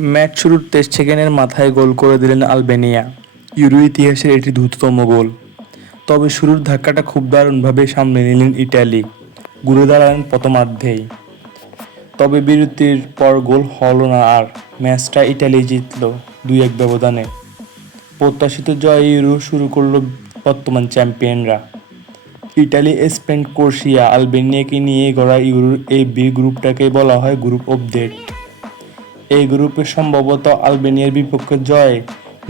Match শুরুর 23 সেকেন্ডের মাথায় গোল করে দিলেন আলবেনিয়া। ইউরো ইতিহাসের এটি দ্রুততম গোল। তবে শুরুর ধাক্কাটা খুব দারুণভাবে সামলে নিলেন ইটালি, ঘুরে দাঁড়ালেন প্রথমার্ধেই। তবে বিরতির পর গোল হলো না আর, ম্যাচটা ইটালি জিতল 2-1 ব্যবধানে। প্রত্যাশিত জয়ে ইউরো শুরু করল বর্তমান চ্যাম্পিয়নরা। ইটালি, স্পেন, ক্রোয়েশিয়া, আলবেনিয়াকে নিয়ে গড়া ইউরোর এই বি গ্রুপটাকে বলা হয় গ্রুপ অফ ডেথ। এই গ্রুপে সম্ভবত আলবেনিয়ার বিপক্ষে জয়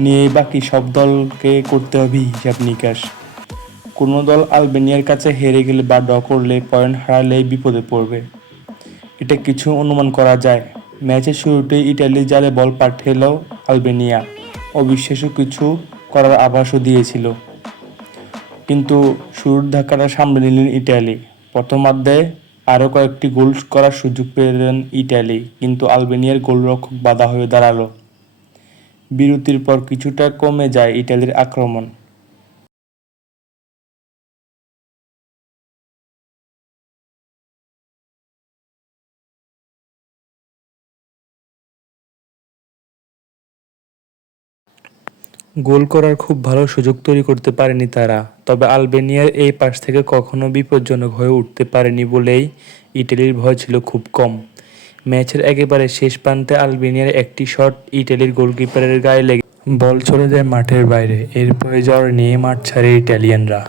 নিয়েই বাকি সব দলকে করতে হবে হিসাব নিকাশ। কোনো দল আলবেনিয়ার কাছে হেরে গেলে বা ড্র করলে, পয়েন্ট হারালেই বিপদে পড়বে, এটা কিছু অনুমান করা যায়। ম্যাচের শুরুতেই ইটালি জালে বল পাঠাল আলবেনিয়া অবিশ্বাস্য কিছু করার আভাসও দিয়েছিল। কিন্তু শুরুর ধাক্কাটা সামলে নিলেন ইটালি। প্রথমার্ধে আরও কয়েকটি গোল করার সুযোগ পেলেন ইটালি, কিন্তু আলবেনিয়ার গোলরক্ষক বাধা হয়ে দাঁড়ালো। বিরতির পর কিছুটা কমে যায় ইটালির আক্রমণ। গোল করার খুব ভালো সুযোগ তৈরি করতে পারেনি তারা। তবে আলবেনিয়ার এই পাশ থেকে কখনো বিপজ্জনক হয়ে উঠতে পারেনি বলেই ইটালির ভয় ছিল খুব কম। ম্যাচের একেবারে শেষ প্রান্তে আলবেনিয়ার একটি শট ইটালির গোলকিপারের গায়ে লেগে বল চলে যায় মাঠের বাইরে। এরপরে জ্বর নিয়ে মাঠ ছাড়ে ইটালিয়ানরা।